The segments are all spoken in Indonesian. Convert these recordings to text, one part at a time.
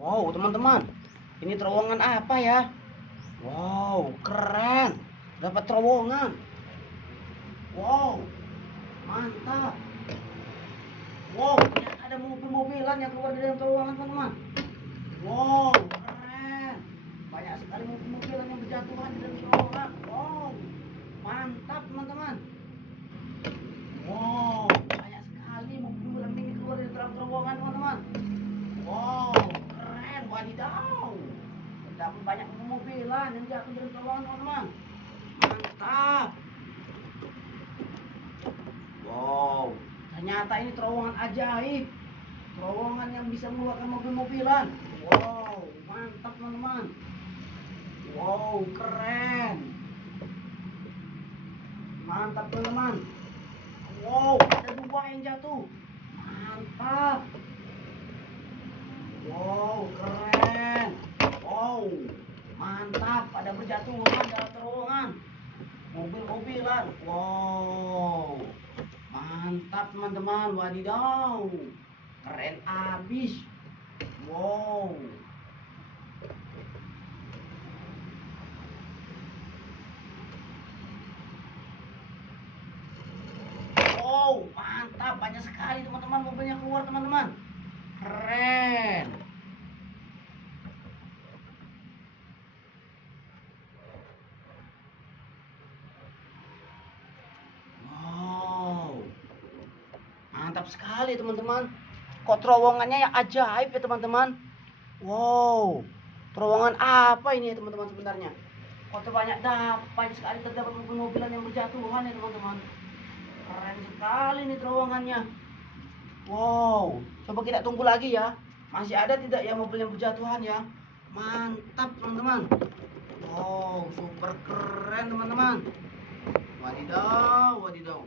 Wow, teman-teman. Ini terowongan apa ya? Wow, keren. Dapat terowongan. Wow, mantap. Wow, ternyata ada mobil-mobilan yang keluar dari dalam terowongan, teman-teman. Wow, keren. Banyak sekali mobil-mobilan yang berjatuhan di dalam terowongan. Wow, mantap, teman-teman. Wow, banyak sekali mobil-mobilan ini keluar dari dalam terowongan, teman-teman. Wow, keren, wadidaw. Terdapat banyak mobilan yang jatuh dari terowongan, teman-teman. Mantap. Wow, ternyata ini terowongan ajaib. Terowongan yang bisa mengeluarkan mobil-mobilan. Wow, mantap, teman-teman. Wow, keren. Mantap, teman-teman. Wow, ada dua yang jatuh. Mantap. Wow, keren. Wow, mantap. Ada berjatuhan dalam terowongan. Mobil-mobilan. Wow, mantap, teman-teman. Wadidaw, keren abis. Wow. Wow, mantap. Banyak sekali, teman-teman. Mobilnya keluar, teman-teman. Keren. Wow, mantap sekali, teman-teman. Kok terowongannya ya ajaib ya, teman-teman. Wow, terowongan apa ini ya, teman-teman, sebenarnya? Kok terbanyak dapat sekali terdapat mobil-mobilan yang berjatuhan ya, teman-teman. Keren sekali nih terowongannya. Wow, coba kita tunggu lagi ya. Masih ada tidak ya mobil yang berjatuhan ya? Mantap, teman-teman. Wow, super keren, teman-teman. Wadidaw, wadidaw.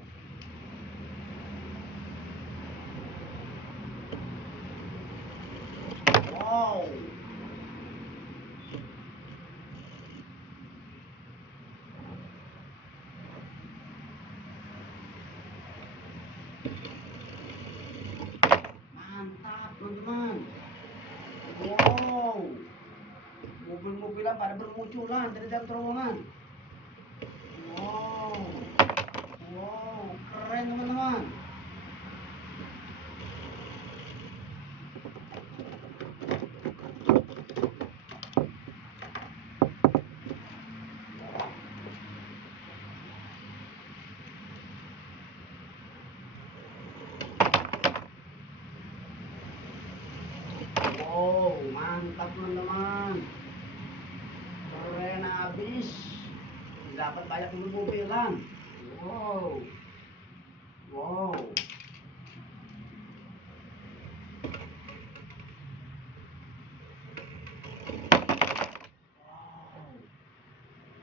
Wow. Mantap, teman-teman. Wow, mobil-mobilan pada bermunculan dari dalam terowongan. Wow, wow, keren, teman-teman. Wow, mantap, teman-teman. Keren habis. Dapat banyak mobil-mobilan. Wow, wow.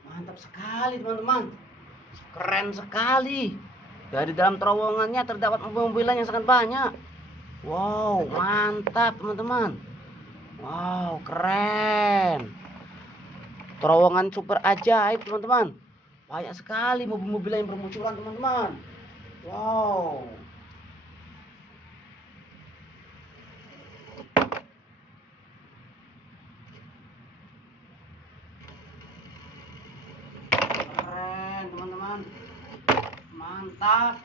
Mantap sekali, teman-teman. Keren sekali. Dari dalam terowongannya terdapat mobil-mobilan yang sangat banyak. Wow, mantap, teman-teman. Wow, keren. Terowongan super ajaib, teman-teman. Banyak sekali mobil-mobilan yang bermunculan, teman-teman. Wow. Keren, teman-teman. Mantap.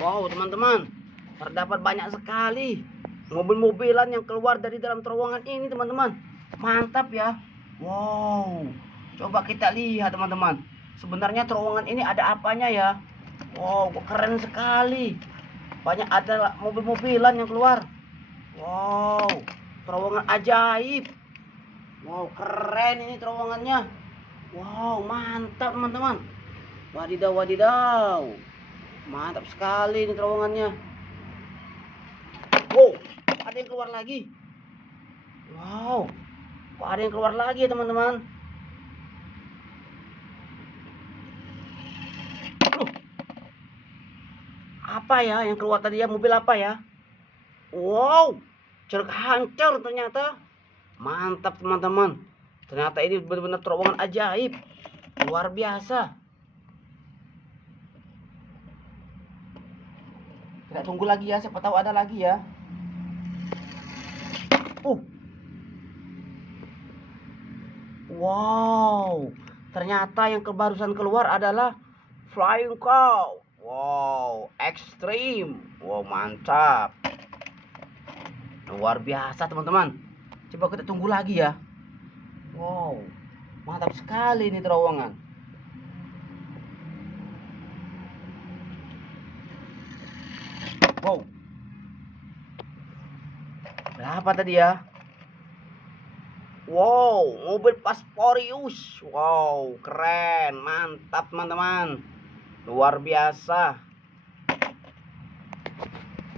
Wow, teman-teman. Terdapat banyak sekali mobil-mobilan yang keluar dari dalam terowongan ini, teman-teman. Mantap ya. Wow. Coba kita lihat, teman-teman. Sebenarnya terowongan ini ada apanya ya? Wow, keren sekali. Banyak ada mobil-mobilan yang keluar. Wow, terowongan ajaib. Wow, keren ini terowongannya. Wow, mantap, teman-teman. Wadidaw, wadidaw. Mantap sekali ini terowongannya. Wow, ada yang keluar lagi. Wow, kok ada yang keluar lagi, teman-teman? Apa ya yang keluar tadi ya? Mobil apa ya? Wow, truk hancur ternyata. Mantap, teman-teman. Ternyata ini benar-benar terowongan ajaib. Luar biasa. Kita tunggu lagi ya, siapa tahu ada lagi ya. Wow, ternyata yang barusan keluar adalah flying cow. Wow, ekstrim. Wow, mantap. Luar biasa teman-teman. Coba kita tunggu lagi ya. Wow, mantap sekali ini terowongan. Wow, berapa tadi ya? Wow, mobil Pasporius. Wow, keren, mantap teman-teman. Luar biasa.